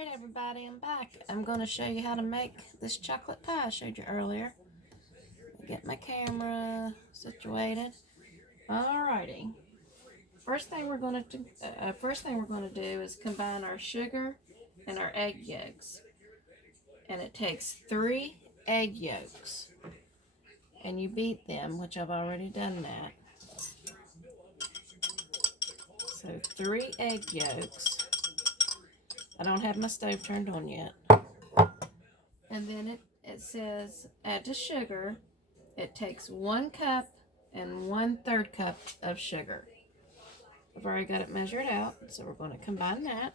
Alright everybody, I'm back. I'm going to show you how to make this chocolate pie I showed you earlier. Get my camera situated. Alrighty. First thing we're going to do is combine our sugar and our egg yolks. And it takes 3 egg yolks. And you beat them, which I've already done that. So 3 egg yolks. I don't have my stove turned on yet. And then it says add to sugar. It takes 1 cup and 1/3 cup of sugar. I've already got it measured out, so we're going to combine that.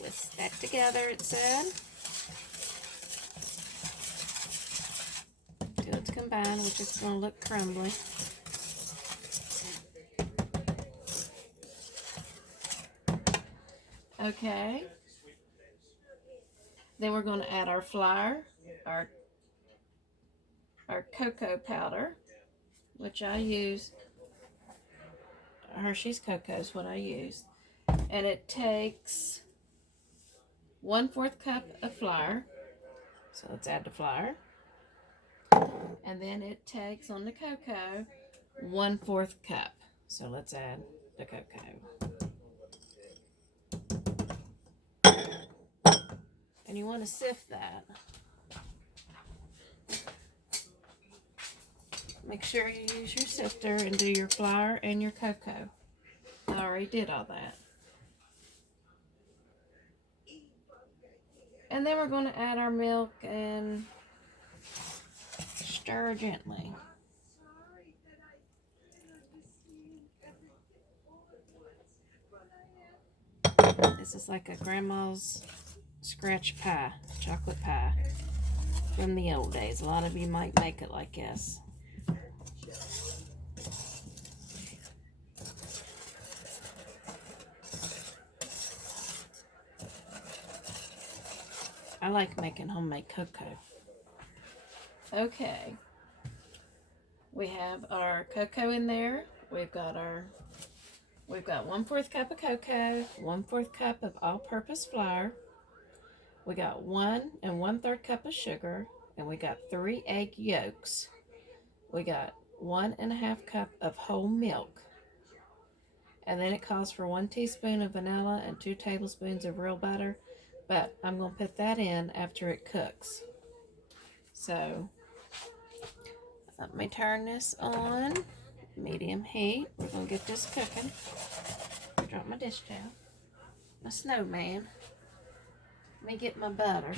Whisk that together, it said. Till it's combined, which is going to look crumbly. Okay. Then we're going to add our flour, our cocoa powder, which I use. Hershey's cocoa is what I use. And it takes 1/4 cup of flour. So let's add the flour. And then it takes on the cocoa 1/4 cup. So let's add the cocoa. And you want to sift that. Make sure you use your sifter and do your flour and your cocoa. I already did all that. And then we're going to add our milk and stir gently. This is like a grandma's scratch pie, chocolate pie from the old days. A lot of you might make it like this. I like making homemade cocoa. Okay. We have our cocoa in there. We've got 1/4 cup of cocoa, 1/4 cup of all-purpose flour. We got 1 1/3 cup of sugar, and we got 3 egg yolks. We got 1 1/2 cup of whole milk. And then it calls for 1 teaspoon of vanilla and 2 tablespoons of real butter. But I'm going to put that in after it cooks. So, let me turn this on. Medium heat. We're going to get this cooking. Drop my dish towel. My snowman. Let me get my butter.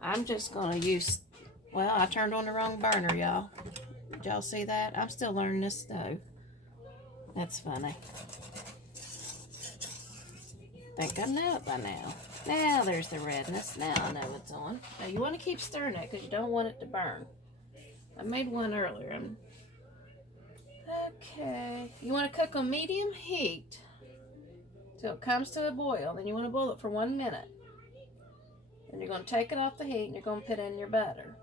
I'm just going to use, well, I turned on the wrong burner, y'all. Did y'all see that? I'm still learning this stove. That's funny. Think I know it by now. Now there's the redness. Now I know it's on. Now you want to keep stirring it because you don't want it to burn. I made one earlier. Okay. You want to cook on medium heat till it comes to a boil. Then you want to boil it for 1 minute. And you're going to take it off the heat and you're going to put in your butter.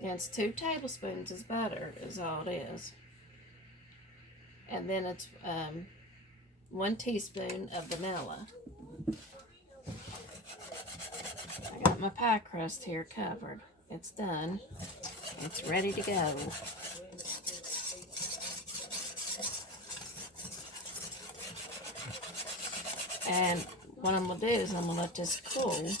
And it's 2 tablespoons of butter is all it is. And then it's 1 teaspoon of vanilla. I got my pie crust here covered. It's done. It's ready to go. And what I'm going to do is I'm going to let this cool.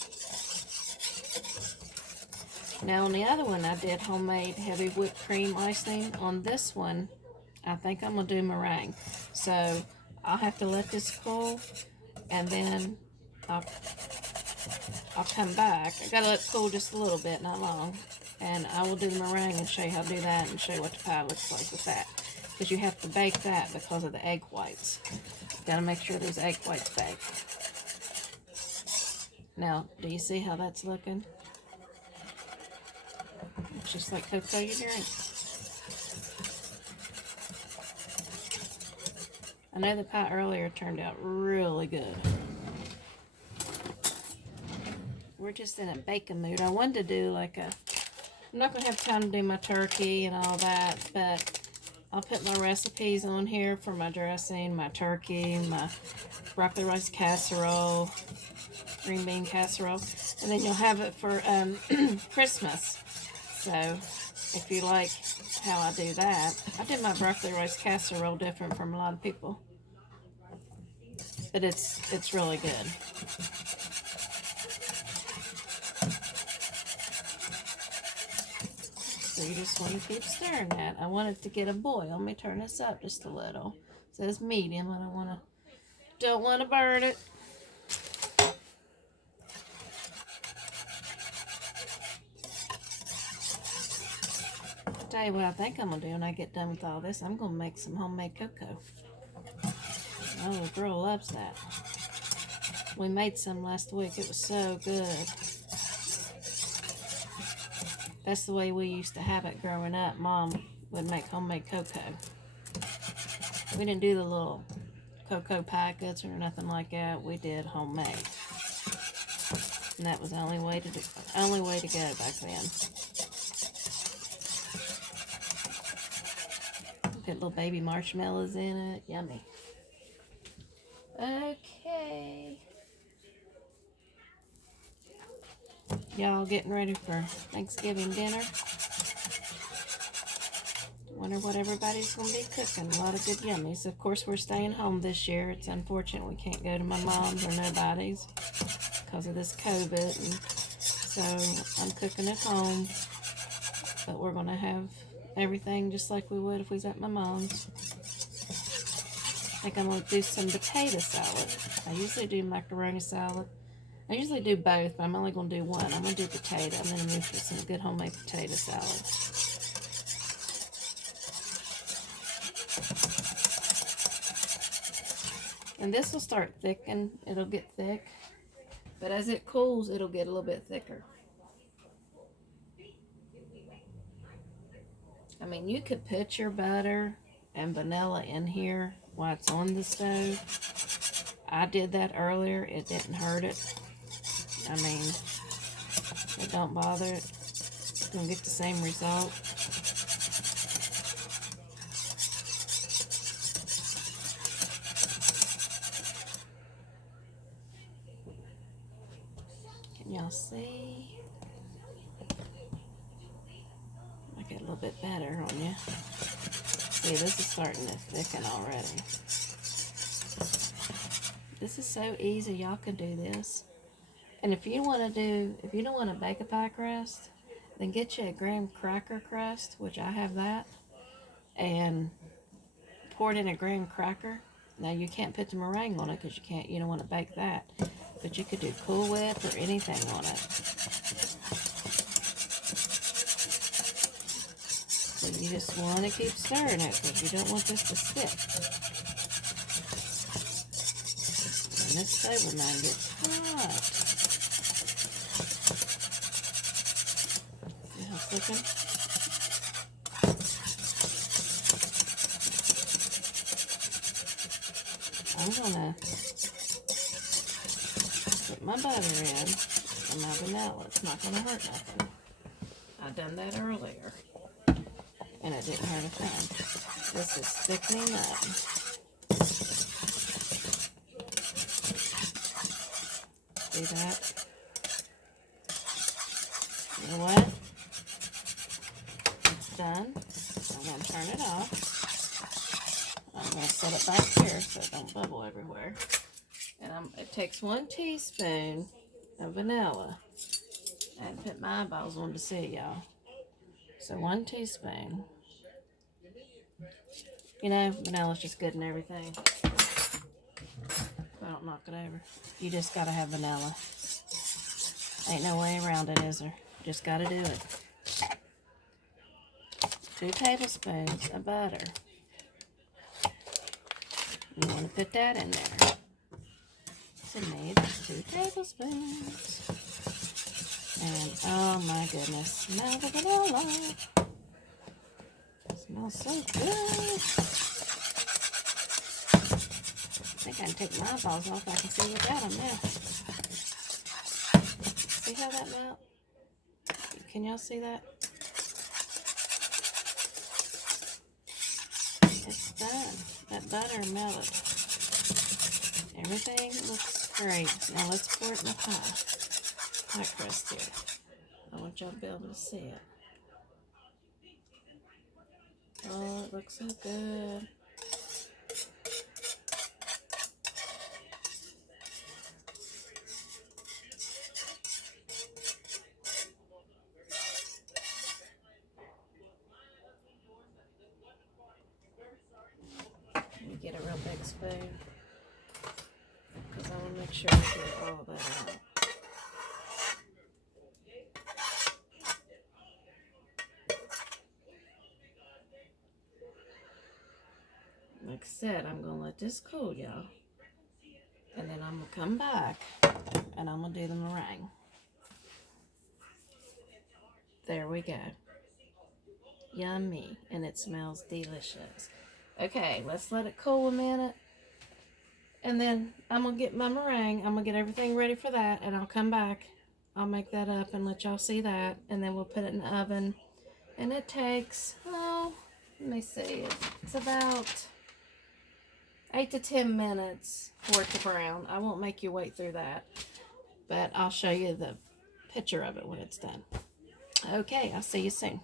Now on the other one I did homemade heavy whipped cream icing. On this one I think I'm going to do meringue. So I'll have to let this cool and then I'll come back. I got to let it cool just a little bit, not long. And I will do the meringue and show you how to do that and show you what the pie looks like with that. Because you have to bake that because of the egg whites. Got to make sure those egg whites bake. Now, do you see how that's looking? It's just like cocoa you drink. I know the pie earlier turned out really good. We're just in a baking mood. I wanted to do like a, I'm not going to have time to do my turkey and all that, but I'll put my recipes on here for my dressing, my turkey, my broccoli rice casserole, green bean casserole, and then you'll have it for Christmas. So if you like how I do that, I do my broccoli rice casserole different from a lot of people, but it's really good. So you just want to keep stirring that. I want it to get a boil. Let me turn this up just a little. It says medium. I don't want to burn it. Tell you what I think I'm gonna do when I get done with all this. I'm gonna make some homemade cocoa. Oh, the girl loves that. We made some last week. It was so good. That's the way we used to have it growing up. Mom would make homemade cocoa. We didn't do the little cocoa packets or nothing like that. We did homemade, and that was the only way to go back then. Put little baby marshmallows in it. Yummy. Okay. Y'all getting ready for Thanksgiving dinner? Wonder what everybody's going to be cooking. A lot of good yummies. Of course, we're staying home this year. It's unfortunate we can't go to my mom's or nobody's because of this COVID. And so I'm cooking at home. But we're going to have everything just like we would if we was at my mom's. I think I'm going to do some potato salad. I usually do macaroni salad. I usually do both, but I'm only going to do one. I'm going to do potato. I'm going to move to some good homemade potato salad. And this will start thickening. It'll get thick. But as it cools, it'll get a little bit thicker. I mean, you could put your butter and vanilla in here while it's on the stove. I did that earlier. It didn't hurt it. I mean, it don't bother it. It's going to get the same result. Can y'all see? Make it a little bit better on you. See, this is starting to thicken already. This is so easy. Y'all can do this. And if you don't want to bake a pie crust, then get you a graham cracker crust, which I have that, and pour it in a graham cracker. Now you can't put the meringue on it because you don't want to bake that, but you could do Cool Whip or anything on it. So you just want to keep stirring it because you don't want this to stick. And this stove of mine gets hot. Cooking. I'm gonna put my butter in and my vanilla. It's not gonna hurt nothing. I done that earlier and it didn't hurt a thing. This is thickening up. See that? You know what? Done. I'm going to turn it off. I'm going to set it back here so it don't bubble everywhere. And it takes 1 teaspoon of vanilla. I had to put my eyeballs on to see, y'all. So 1 teaspoon. You know, vanilla's just good in everything. I don't knock it over. You just got to have vanilla. Ain't no way around it, is there? Just got to do it. 2 tablespoons of butter. You want to put that in there. So need 2 tablespoons. And oh my goodness, smell the vanilla. It smells so good. And take my eyeballs off. I can see without them now. See how that melt? Can y'all see that? It's done. That butter melted. Everything looks great. Now let's pour it in the pie crust here. I want y'all to be able to see it. Oh, it looks so good. Let me get a real big spoon because I want to make sure I get all of that out. Like I said, I'm going to let this cool, y'all. And then I'm going to come back and I'm going to do the meringue. There we go. Yummy. And it smells delicious. Okay, let's let it cool a minute. And then I'm going to get my meringue. I'm going to get everything ready for that. And I'll come back. I'll make that up and let y'all see that. And then we'll put it in the oven. And it takes, oh, let me see. It's about 8 to 10 minutes for it to brown. I won't make you wait through that. But I'll show you the picture of it when it's done. Okay, I'll see you soon.